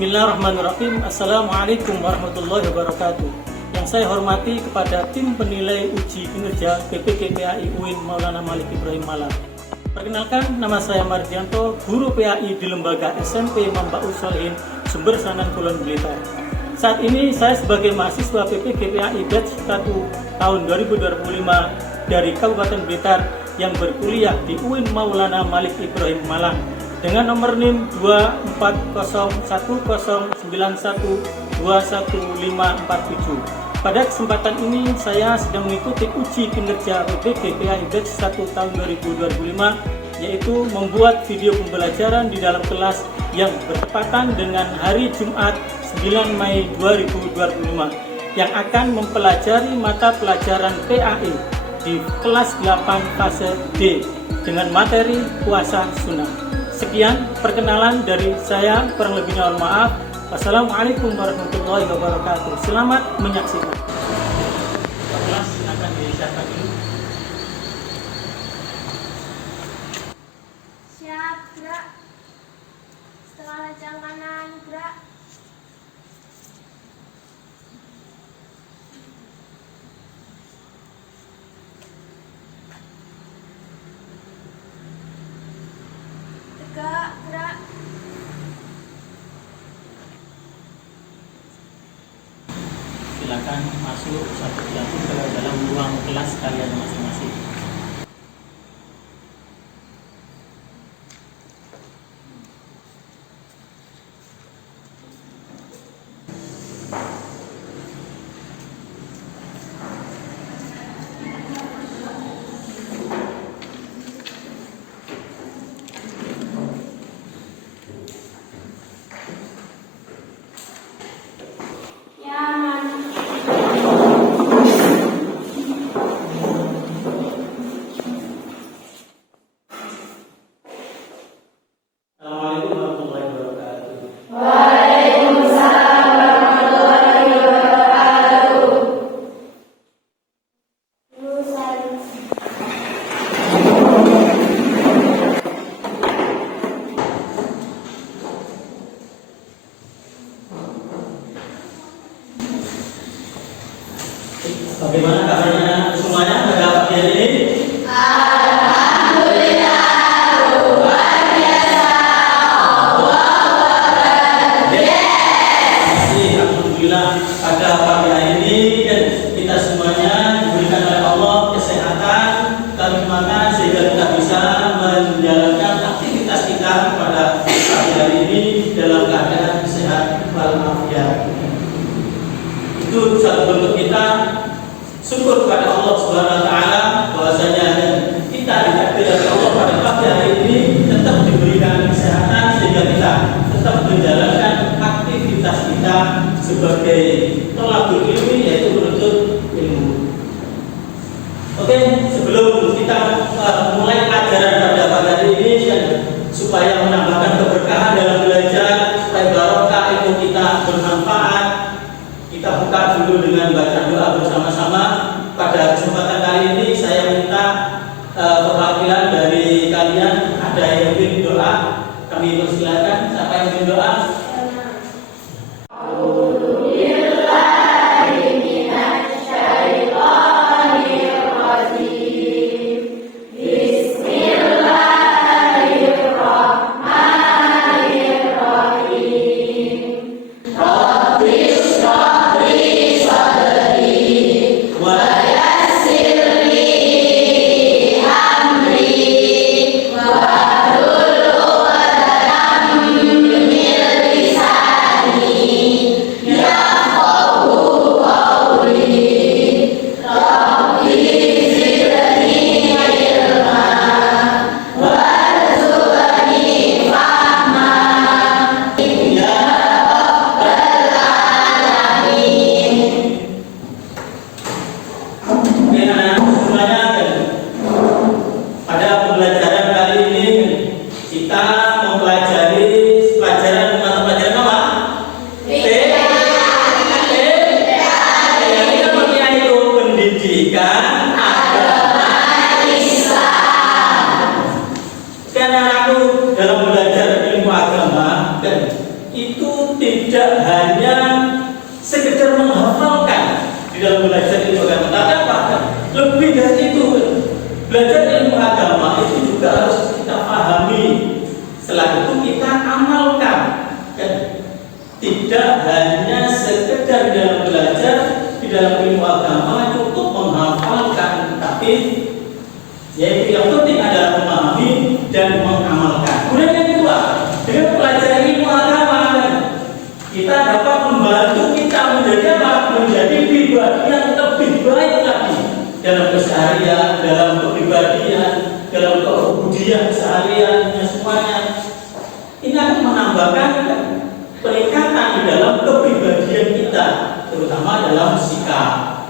Bismillahirrahmanirrahim. Assalamualaikum warahmatullahi wabarakatuh. Yang saya hormati kepada tim penilai uji kinerja BPK PAI UIN Maulana Malik Ibrahim Malang. Perkenalkan, nama saya Mardianto, guru PAI di Lembaga SMP Mambaus Sholihin, Sumber Sanan Kulon Blitar. Saat ini saya sebagai mahasiswa BPK PAI batch 1 tahun 2025 dari Kabupaten Blitar yang berkuliah di UIN Maulana Malik Ibrahim Malang dengan nomor NIM 2401091211547. Pada kesempatan ini saya sedang mengikuti uji kinerja BPK PAI batch 1 tahun 2025, yaitu membuat video pembelajaran di dalam kelas yang bertepatan dengan hari Jumat 9 Mei 2025 yang akan mempelajari mata pelajaran PAI di kelas 8 fase D dengan materi puasa sunnah. Sekian perkenalan dari saya, kurang lebihnya mohon maaf. Wassalamualaikum warahmatullahi wabarakatuh. Selamat menyaksikan. Kelas akan disiapkan dulu. Siap, gerak. Setengah lajang kanan, gerak. Tegak, gerak. Silakan masuk satu persatu ke dalam ruang kelas kalian masing-masing. Assalamualaikum warahmatullahi wabarakatuh. Bagaimana kabarnya semuanya pada pagi hari ini? Alhamdulillah pada pagi hari ini dan kita semuanya diberikan oleh Allah kesehatan dan keimanan sehingga kita bisa menjalankan aktivitas kita pada pagi hari ini dalam keadaan sehat walafiat. Itu satu bentuk kita syukur kepada Allah Subhanahu wa taala bahwasanya kita ditakdirkan Allah pada pagi hari ini tetap diberikan kesehatan sehingga kita tetap menjalankan aktivitas kita sebagai thalabul ilmi, yaitu menuntut ilmu. Oke, sebelum kita mulai pelajaran pada pagi hari ini supaya menambahkan keberkahan dalam belajar, supaya barokah ilmu kita bermanfaat, kita buka dulu dengan baca doa bersama-sama. Pada kesempatan kali ini saya minta perwakilan dari kalian, ada yang ingin doa, kami persilakan. Siapa yang ingin doa? A'udzubillahi minasyaitonir rajim. Belajar ilmu agama itu juga harus kita pahami. Setelah itu kita amalkan. Kan? Tidak hanya sekedar dalam belajar di dalam ilmu agama cukup menghafalkan, tapi yaitu yang penting adalah memahami dan mengamalkan. Kemudian yang kedua, dengan mempelajari ilmu agama kita dapat membantu kita menjadi apa? Menjadi pribadi yang lebih baik lagi dalam keseharian, dalam kepribadian, dalam kebudian sehariannya semuanya. Ini akan menambahkan peningkatan di dalam kepribadian kita, terutama dalam sikap.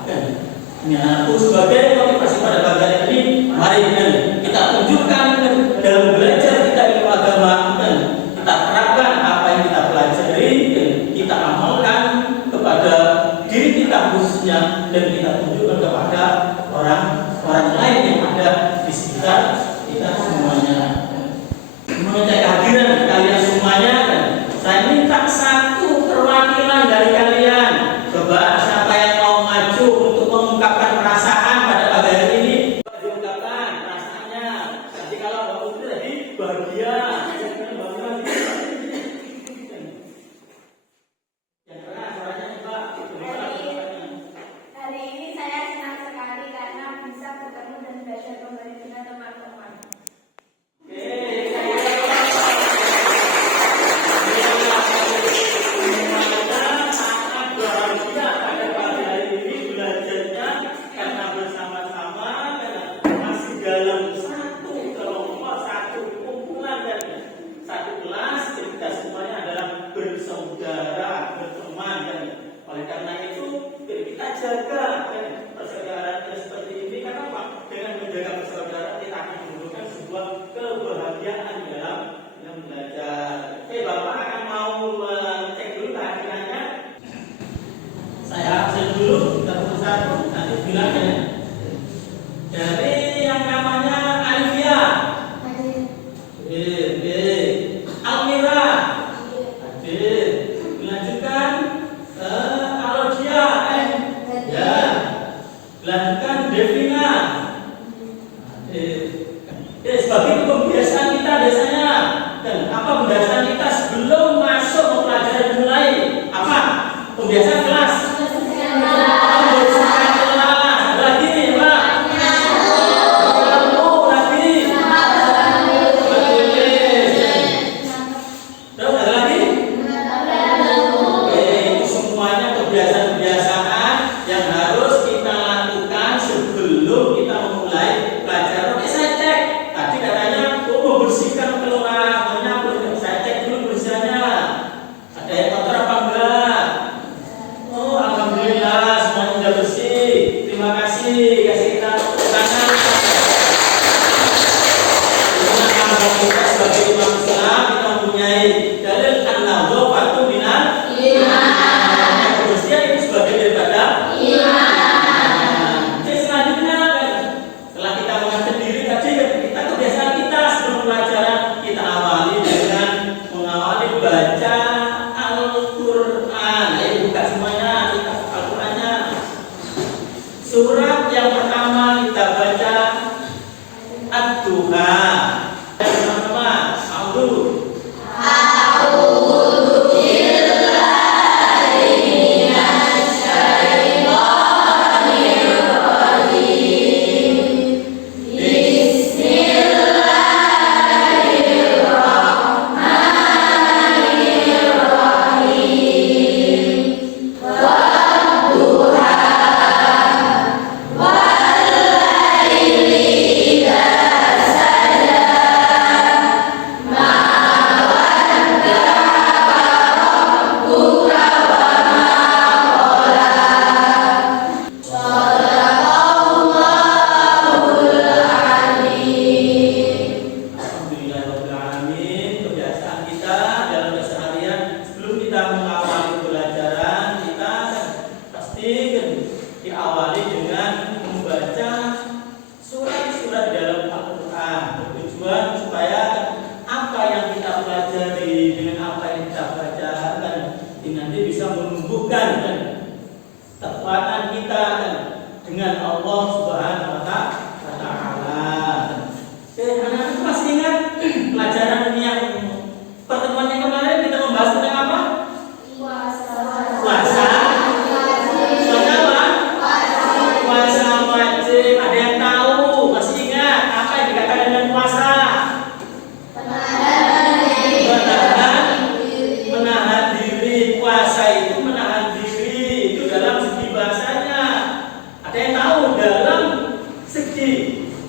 Ini anakku sebagai motivasi pada bagian ini, mari kita tunjukkan dalam belajar kita ilmu agama, kita terapkan apa yang kita pelajari, kita amalkan kepada diri kita khususnya, dan kita tunjukkan kepada orang lain yang ada di sekitar kita semuanya. Mengenai kehadiran kalian semuanya, saya minta satu perwakilan dari kalian. Coba siapa yang mau maju untuk mengungkapkan perasaan pada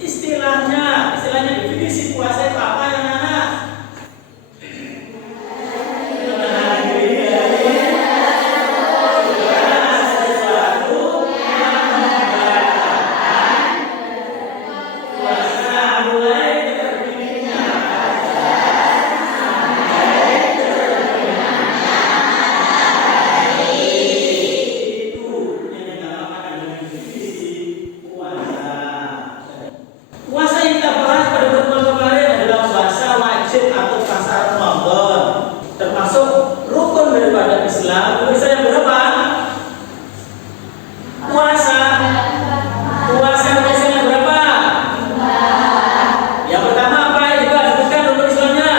Istilahnya definisi puasa itu apa ya anak? Puasa yang kita bahas pada pertemuan kemarin adalah puasa wajib atau puasa Ramadan, termasuk rukun daripada Islam. Puasa yang berapa? Puasa yang berapa? Yang pertama apa? Juga disebutkan rukun Islamnya.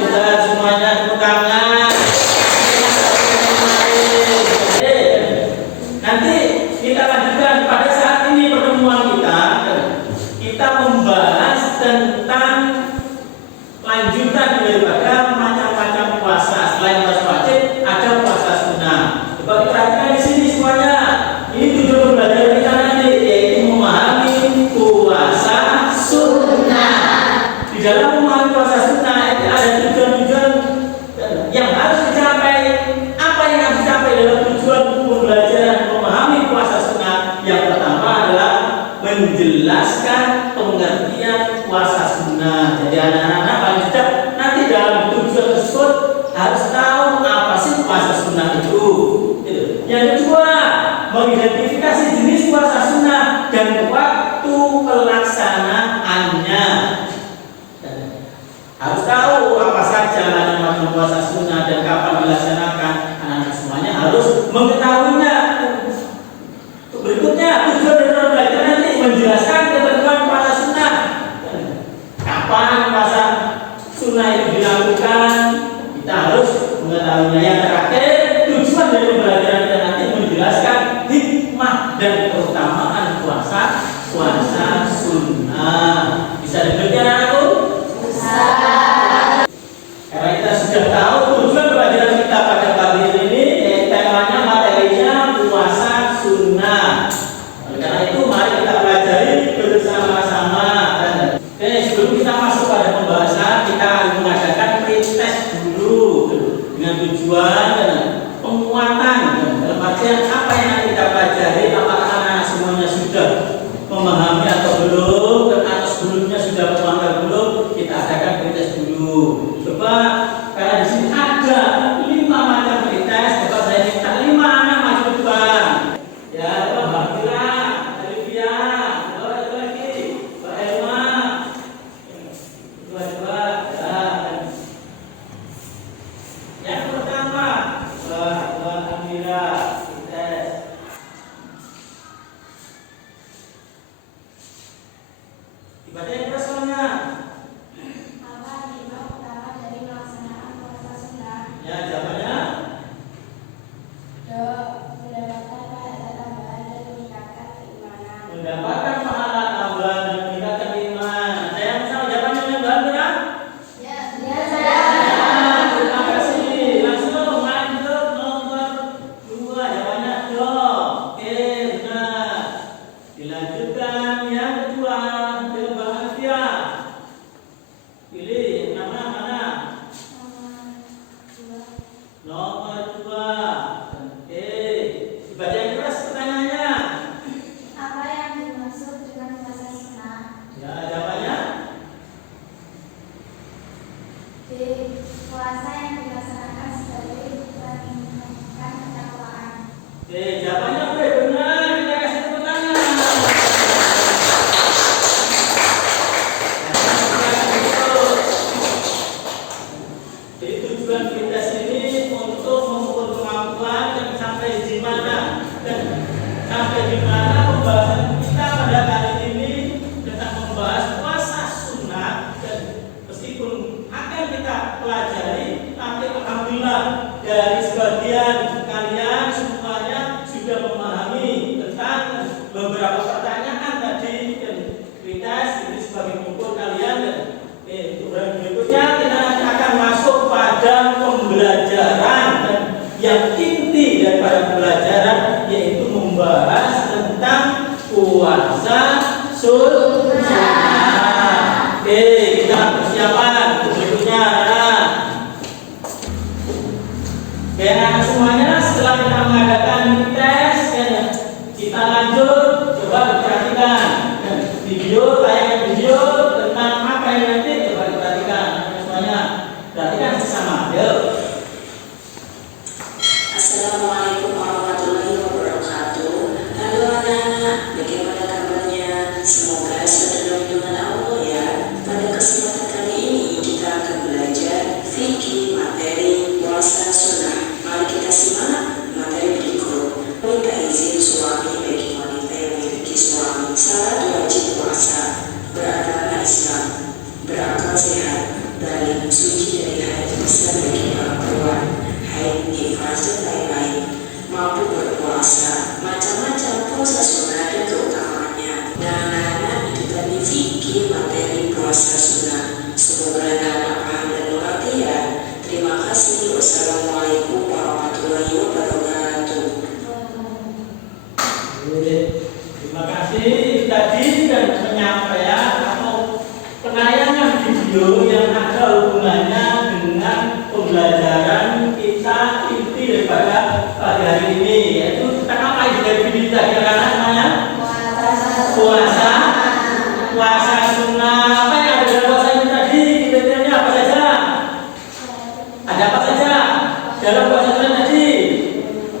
Kita semuanya tepuk tangan. Nanti kita lanjutkan pada saat ini pertemuan kita membahas tentang lanjutan daripada macam-macam puasa. Selain puasa wajib, ada puasa sunnah. Coba kita perhatikan di sini semuanya. Ini tujuan pembelajaran kita nanti, yaitu memahami puasa sunnah. Di dalam memahami puasa sunnah itu ada tujuan-tujuan yang harus dicapai. Apa yang harus dicapai dalam tujuan pembelajaran memahami puasa sunnah? Yang pertama adalah menjelaskan pengertian puasa sunnah. Jadi anak-anak paling tidak nanti dalam tujuan tersebut harus tahu apa sih puasa sunnah itu. Yang kedua, mengidentifikasi jenis puasa sunnah dan waktu pelaksanaannya. Harus tahu apa saja macam-macam puasa sunnah dan kapan dilaksanakan. Anak-anak semuanya harus mengetahuinya. Berikutnya, tujuan dari pembelajaran nanti menjelaskan ketentuan puasa sunnah. Kapan puasa sunnah itu dilakukan, kita harus mengetahuinya. Yang terakhir, tujuan dari pembelajaran kita nanti menjelaskan hikmah dan keutamaan puasa sunnah. Bisa didengar anakku? Karena kita sudah tahu tujuan pelajaran kita pada pagi ini, temanya materinya puasa sunnah. Oleh karena itu mari kita pelajari bersama-sama. Oke, sebelum kita masuk pada pembahasan, kita akan mengadakan pretest dulu dengan tujuan penguatan dalam artian apa yang nanti kita pelajari. Apakah anak semuanya sudah memahami atau belum, atau sebelumnya sudah memahami atau belum? Kita adakan pretest dulu. Coba, karena di sini ada 5 macam pretest. Coba saya minta 5 anak maju depan. Ya, coba Mbak Mira, Olivia, coba lagi, Mbak Elma, coba, ya. Yang pertama, Mbak Amira, pretest. Dibaca yang persoalnya. Apa hikmah utama dari pelaksanaan puasa sunnah? Ya, jawabannya. Mendapatkan pahala tambahan dan meningkatkan keimanan. Mendapatkan pahala tambahan dan meningkatkan keimanan. Ada yang sama jawabannya yang benar? Ya, saya. Terima kasih. Langsung lanjut nomor 2. Jawabannya do. Oke, benar. Dilanjutkan yang kedua. Coba Alfia. Pilih mana? Nomor 2. Oke. Dibaca yang keras pertanyaannya. Apa yang dimaksud dengan puasa sunnah? Ya, jawabannya. B. Puasa yang dilaksanakan sebagai meningkatkan ketakwaan. Oke, jawabannya B, benar. Kita kasih tepuk tangan. Jadi tujuan kita sini untuk mengukur kemampuan dan sampai di mana pembahasan kita pada kali ini tentang membahas puasa sunnah. Dan meskipun akan kita pelajari, tapi alhamdulillah dari sebagian kalian semuanya sudah memahami tentang beberapa pertanyaan tadi dan kita ini sebagai pengukur kalian. Dan berikutnya kita akan masuk pada pembelajaran yang inti daripada pembelajaran yaitu membahas tentang puasa sunnah. Oke, kita persiapan untuk berikutnya. Oke, anak semuanya, setelah kita mengadakan tes, kita lanjut. Coba perhatikan video, tayangan video tentang apa yang nanti. Coba diperhatikan semuanya. Perhatikan bersama. Yuk. Assalamualaikum warahmatullahi wabarakatuh. Halo anak-anak, bagaimana kabarnya? Semoga selalu dengan Allah ya. Pada kesempatan kali ini kita akan belajar fikih materi puasa sunnah. Mari kita simak materi berikut. Minta izin suami bagi wanita yang memiliki suami. Syarat wajib puasa: beragama Islam, berakal sehat, balik, suci dari haid besar bagi perempuan, haid, nifas dan lain-lain, mampu berpuasa, macam-macam puasa sunnah dan keutamaannya. Nah, anak-anak, itu tadi fikih materi puasa sunnah. Semoga anak-anak paham dan mengerti ya. Terima kasih. Wassalamualaikum warahmatullahi wabarakatuh. Terima kasih tadi dan penyampaian atau penayangan video yang ada hubungannya dengan pembelajaran kita inti daripada pagi hari ini, yaitu tentang apa itu dari video tadi namanya puasa sunnah. Apa yang ada dalam puasa ini tadi? Kriteria apa saja? Ada apa saja dalam puasa sunnah tadi?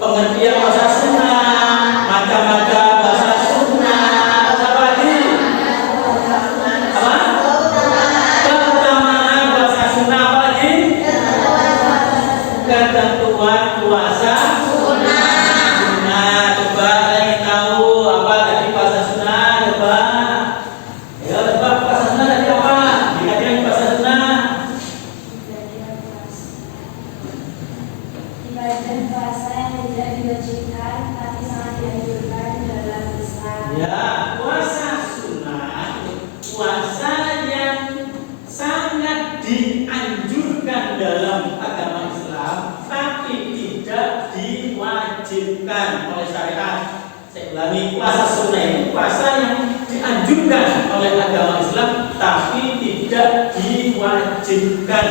Pengertian puasa sunnah, macam-macam puasa sunnah, apa lagi? Apa? Keutamaan puasa sunnah, apa lagi? Ketentuan puasa sunnah. Coba saya ingin tahu apa tadi puasa sunnah, coba. Ya, coba puasa sunnah tadi apa? Dikatakan puasa sunnah. Ibadah puasa yang tidak diwajibkan tapi sangat dianjurkan dalam Islam. Ya, puasa sunnah, puasa yang sangat dianjurkan dalam agama Islam, tapi tidak diwajibkan oleh syariat. Saya ulangi, puasa sunnah ini puasa yang dianjurkan oleh agama Islam, tapi tidak diwajibkan.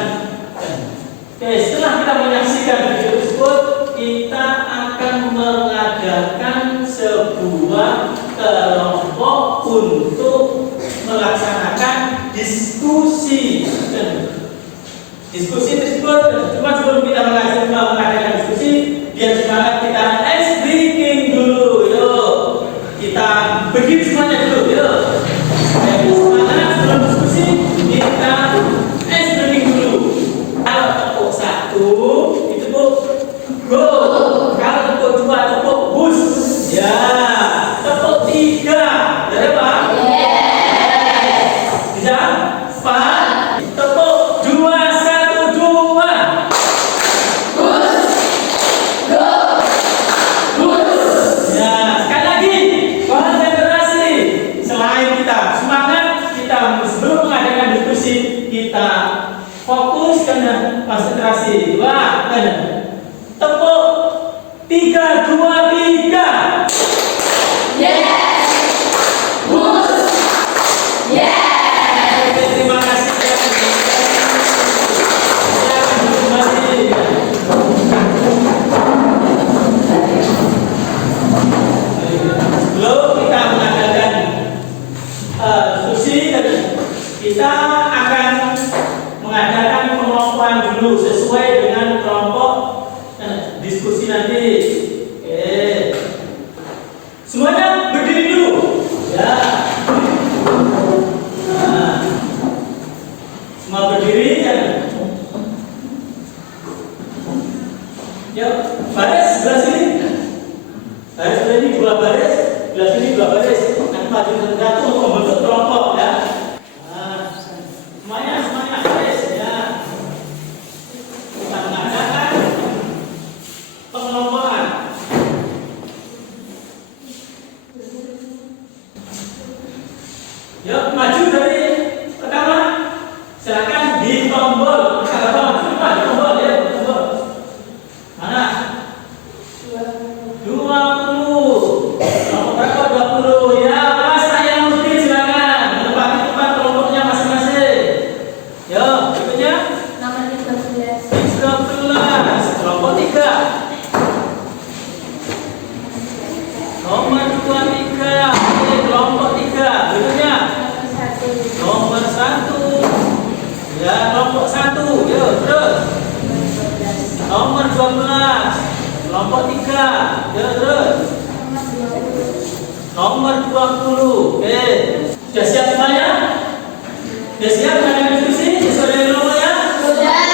Oke, setelah kita menyaksikan video tersebut, kita akan mengadakan sebuah kelompok untuk melaksanakan diskusi. Diskusi tersebut, cuma sebelum kita mengadakan diskusi, biar semangat kita ice breaking dulu. Yuk, kita berdiri semuanya dulu. Yuk, jadi semangat sebelum diskusi kita ice breaking dulu. Kalau tepuk satu, itu tepuk go. Kalau tepuk dua, tepuk bus. Ya, tepuk tiga. Jadi apa? Bisa? Pak, tepuk dua, satu, dua. Ya, sekali lagi, konsentrasi. Selain kita semangat, kita sebelum mengadakan diskusi, kita fokus karena konsentrasi. Dua, tepuk tiga, dua, tiga. Oke, terima kasih. Silakan duduk kembali. Sebelum kita mengadakan diskusi, kita akan mengadakan pengelompokan dulu sesuai dengan kelompok diskusi nanti. Oke. Semuanya berdiri dulu. Ya. Nah. Semua berdiri ya. Yuk, baris sebelah sini. Baris sebelah ini dua baris, sebelah sini dua baris. Nanti maju satu untuk membentuk kelompok ya. Nah, semuanya baris ya. Kita mengadakan pengelompokan. Yuk, maju dari pertama. Silakan di tombol. Di tombol ya, tombol. Mana? 12. Kelompok 3. Terus. Nomor 20. Oke. Sudah siap semuanya? Sudah siap dengan diskusi? Sudah dari nomor ya? Sudah.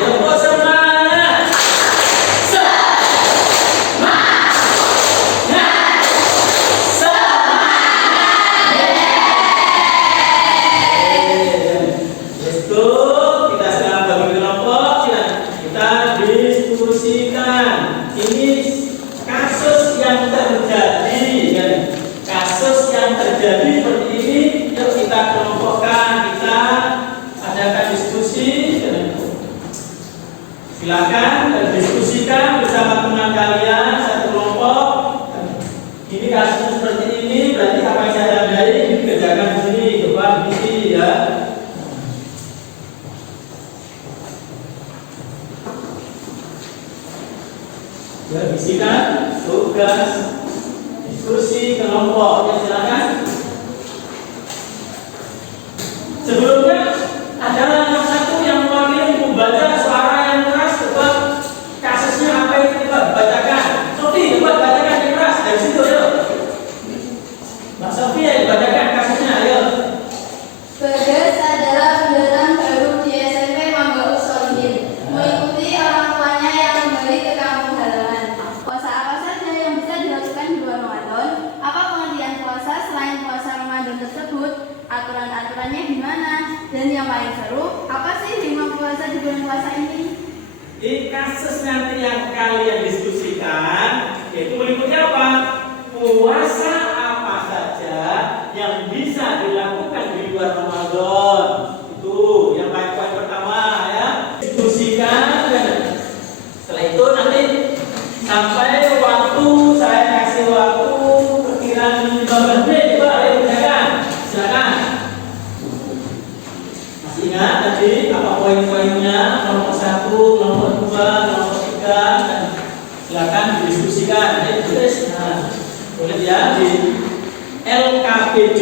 Tepuk semangat. Itu kita sekarang bagi kelompok, kita diskusikan. Ini kasus yang terjadi, kan? Kasus yang terjadi seperti ini, yuk kita kelompokkan, kita adakan diskusi. Silakan diskusikan bersama teman kalian satu kelompok. Ini kasus seperti ini, berarti apa yang saya pelajari ini dikerjakan di sini, coba di sini ya. Ya, bisikan tugas diskusi kelompok. Ya, silakan. Sebelumnya ada yang satu yang mewakili membaca suara yang keras. Coba kasusnya apa itu, coba bacakan. Sofi, coba bacakan yang keras dari situ ya. Mbak Sofi, ya bacakan kasusnya, ayo. Bagas adalah pendatang baru di SMP Mambaus Solihin, mengikuti orang tuanya yang kembali ke kampung halaman. Puasa apa saja yang bisa dilakukan di bulan Ramadan? Apa pengertian puasa selain puasa Ramadan tersebut? Aturan-aturannya gimana? Dan yang paling seru, apa sih hikmah puasa di bulan puasa ini? Di kasus nanti yang kalian diskusikan, yaitu meliputi apa? Puasa apa saja yang bisa dilakukan di luar Ramadan. Itu yang poin pertama ya. Diskusikan. Setelah itu nanti sampai waktu saya kasih waktu perkiraan 15 menit. Coba ayo kerjakan. Silakan. Masih ingat tadi apa poin-poinnya? Kelompok 1, kelompok 2, kelompok 3, dan silakan didiskusikan. Ayo tulis. Nah, boleh ya di LKPD.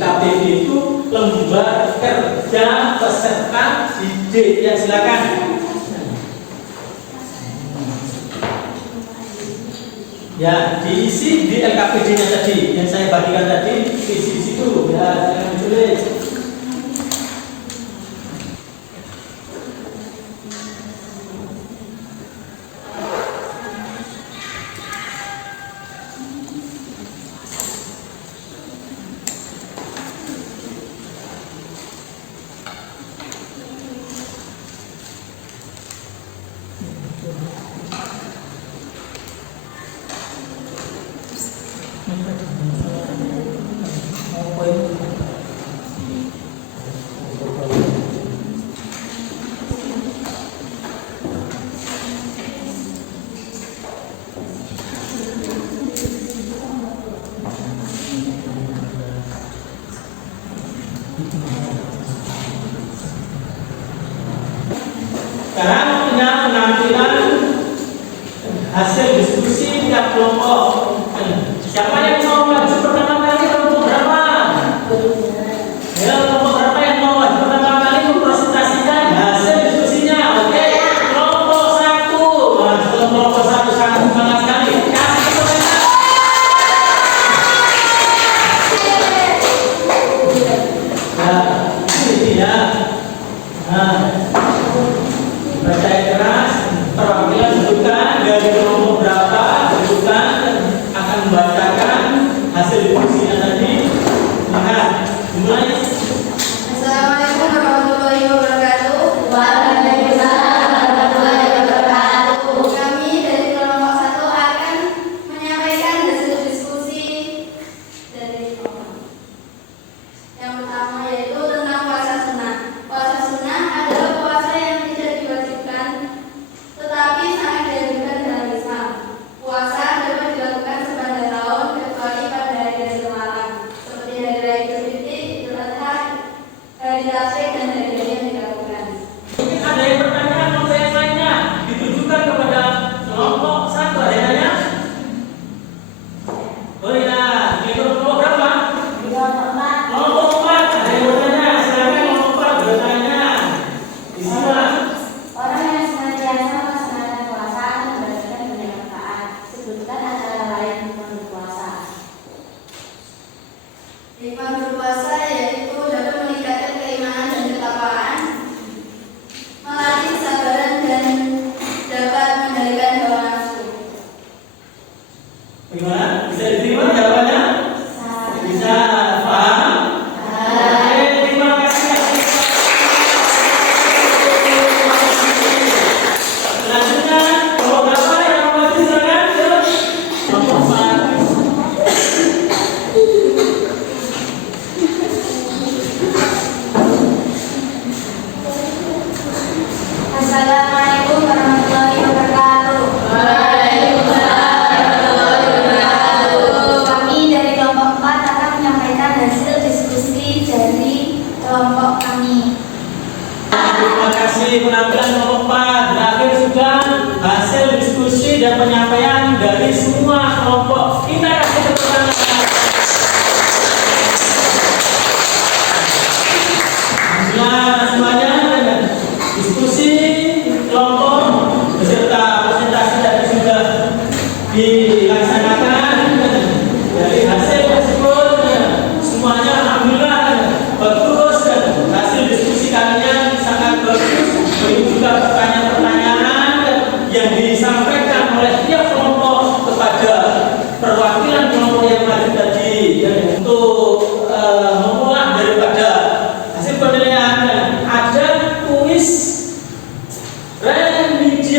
LKPD itu lembar kerja peserta didik. Ya, silakan. Ya, diisi di LKPD-nya tadi yang saya bagikan tadi, isi di situ. Ya, silakan ditulis.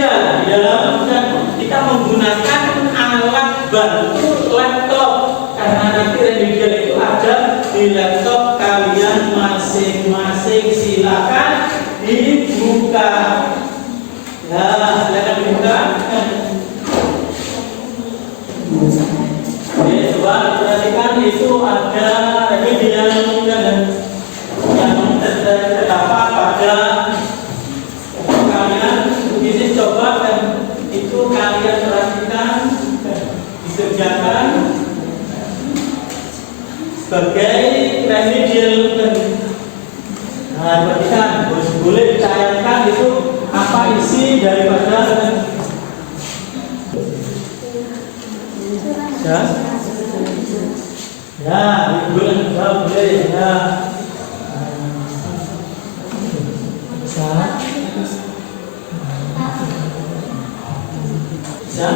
remedial di dalam kita menggunakan alat bantu laptop, karena nanti remedial itu ada di laptop kalian masing-masing. Silakan dibuka. Ya, silakan dibuka. Oke, coba perhatikan itu ada remedial yang terdapat pada kalian. Begini coba dan itu kalian perhatikan, dikerjakan sebagai remedial. Nah, perhatikan, boleh ditayangkan itu apa isi daripada ya, boleh ya. Bisa.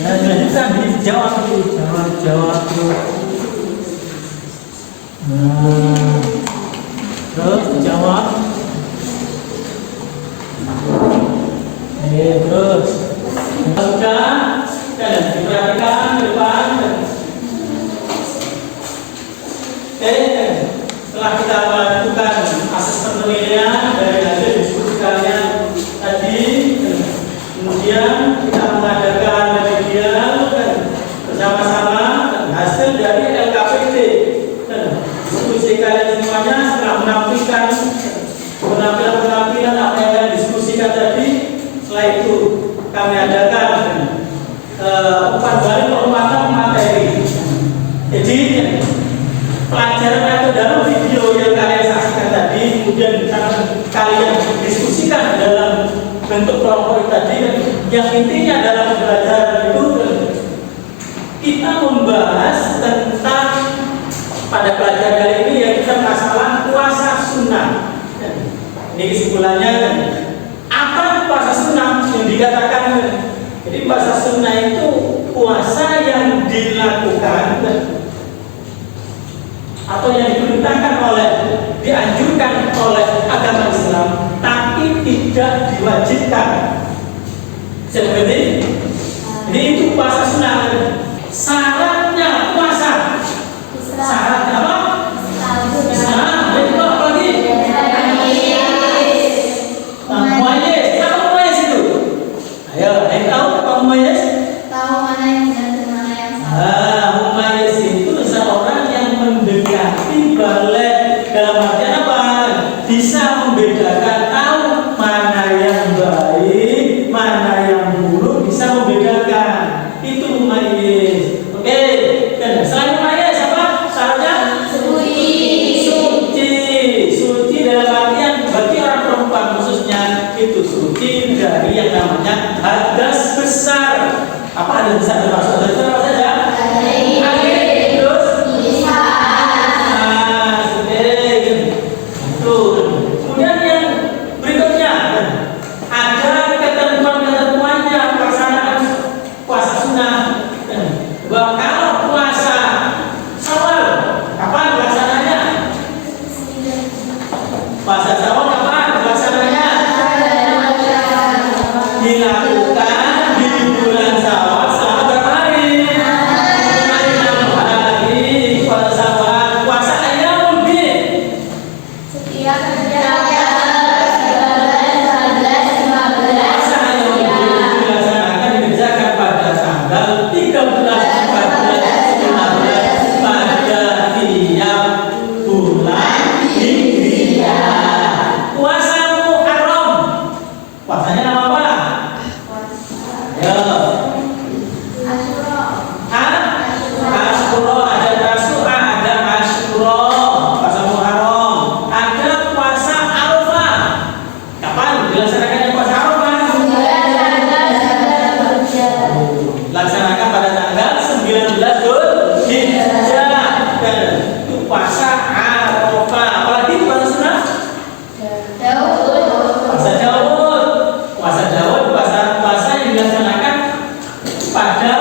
Ya, bisa dijawab dulu, jawab dulu. Terus jawab. Terus. Sudah, dan diperhatikan ke depan. Setelah kita melakukan asesmen penilaian dari hasil diskusi kalian tadi, kemudian kita mengadakan remedial dan bersama-sama hasil dari LKPD dan diskusi kalian semuanya setelah menampilkan penampilan apa yang kalian diskusikan tadi. Setelah itu kami adakan umpan balik penguatan materi. Jadi pelajaran atau dalam video yang kalian saksikan tadi, kemudian kalian diskusikan dalam bentuk kelompok tadi, yang intinya dalam pembelajaran itu kita membahas tentang pada pelajaran kali ini yaitu masalah puasa sunnah. Ini kesimpulannya, apa puasa sunnah yang dikatakan? Jadi puasa sunnah itu puasa yang dilakukan atau yang diperintahkan dianjurkan oleh agama Islam, tapi tidak diwajibkan. Seperti ini itu puasa sunnah. Syaratnya puasa. Syaratnya apa? Itu apa lagi? Mumayyiz. Apa mumayyiz itu? Ayo, tahu apa mumayyiz? Tahu mana yang benar dan mana yang salah. Mumayyiz itu seorang yang mendekati balik, dalam artian apa? Bisa membedakan, tahu mana yang baik, mana yang buruk, bisa membedakan. Itu mumayyiz. Oke. Dan selain mumayyiz apa? Syaratnya suci dalam artian bagi orang perempuan khususnya itu suci dari yang namanya hadas besar. Apa hadas besar? Termasuk hadas besar apa saja? Terus kemudian yang berikutnya ada ketentuan-ketentuannya pelaksanaan puasa sunnah. Bahwa kalau puasa Syawal, kapan pelaksananya? Puasa Syawal kapan pelaksananya? Dilakukan di bulan Syawal selama berapa hari? 6 hari. Puasa Syawal, puasa Ayyamul Bid. Setiap Puasa Ayyamul Bid dilaksanakan dikerjakan pada tanggal 13, 14, 15 pada tiap bulan Hijriah. Puasa Muharram, puasanya nama apa? Ayo. Asyura, ada Tasu'a, ada Asyura, puasa Muharram. Ada puasa Arafah. Kapan dilaksanakannya puasa Arafah? Laksanakan pada tanggal 19 Dzulhijjah. Itu puasa Arafah. Apalagi puasa sunnah? Puasa Daud. Puasa Daud, puasa yang dilaksanakan pada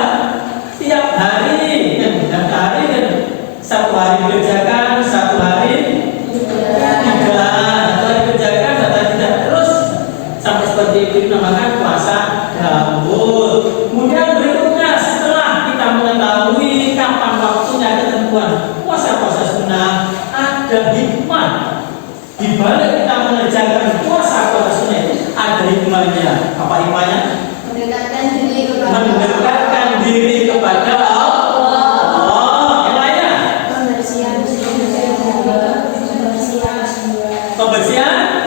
tiap hari. Dan hari kan satu hari dikerjakan, satu hari tidak. balik kita mengerjakan puasa sunnah itu ada hikmahnya. Apa hikmahnya? Mendekatkan diri kepada Mendekatkan diri kepada Allah. Yang lainnya? Pembersihan Kebersihan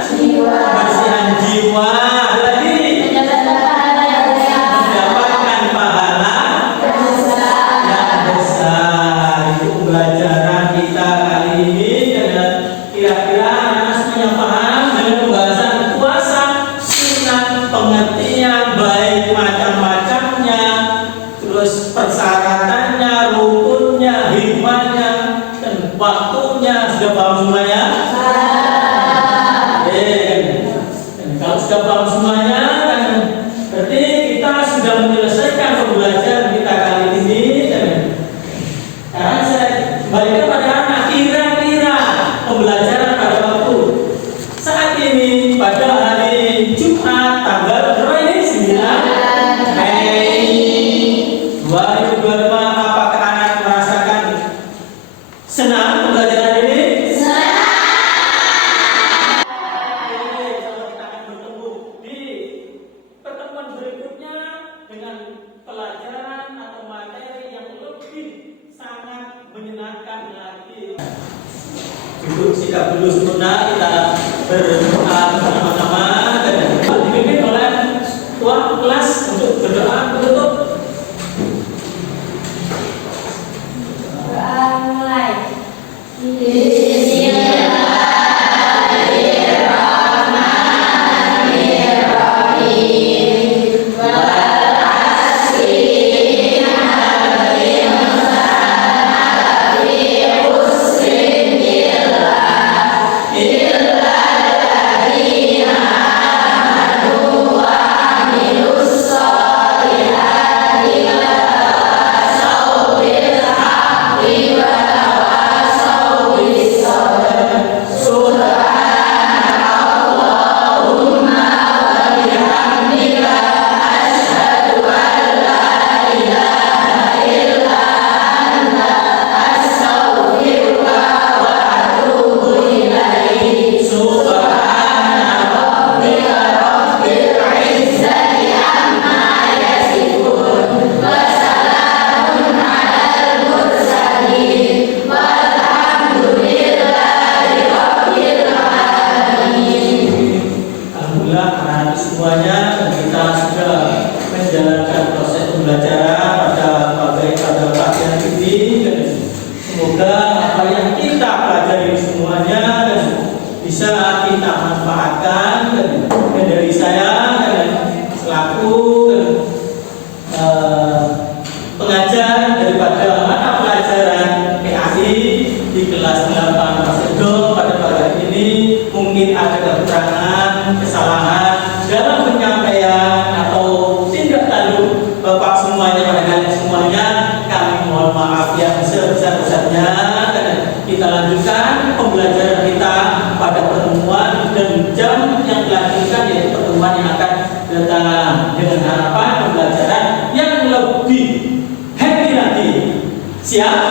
jiwa. Ada lagi mendapatkan pahala yang besar. Itu pembelajaran kita kali ini. Dan kira-kira anak semuanya paham dengan pembahasan puasa sunnah, pengertian baik macam-macamnya, terus persyaratannya, rukunnya, hikmahnya, dan waktunya. Sudah paham semuanya? Kalau sudah paham semuanya, kan berarti kita sudah menyelesaikan pembelajaran kita kali ini. Sekarang saya balik kepada anak, kira-kira pembelajaran pada waktu saat ini pada hari Jumat tanggal berapa ini? 9 Mei 2025. Apakah anak merasakan senang pembelajaran ini? Kita akan bertemu di pertemuan berikutnya dengan pelajaran atau materi yang lebih sangat menyenangkan lagi. Itu sikap dulu sempurna, kita berdoa bersama-sama dan dipimpin oleh tuan kelas untuk berdoa penutup. doa mulai. Alhamdulillah anak-anak semuanya, kita sudah menjalankan proses pembelajaran pada pelajaran ini. Dan semoga apa yang kita pelajari semuanya dan bisa kita manfaatkan. Dan dari saya dan selaku pengajar daripada mata pelajaran PAI di kelas 8 Masedo pada pagi ini, mungkin ada kekurangan, kesalahan dalam penyampaian atau tindak tanduk Bapak semuanya pada kalian semuanya, kami mohon maaf yang sebesar-besarnya. Dan kita lanjutkan pembelajaran kita pada pertemuan dan jam yang dilanjutkan, yaitu pertemuan yang akan datang, dengan harapan pembelajaran yang lebih happy nanti. Siap?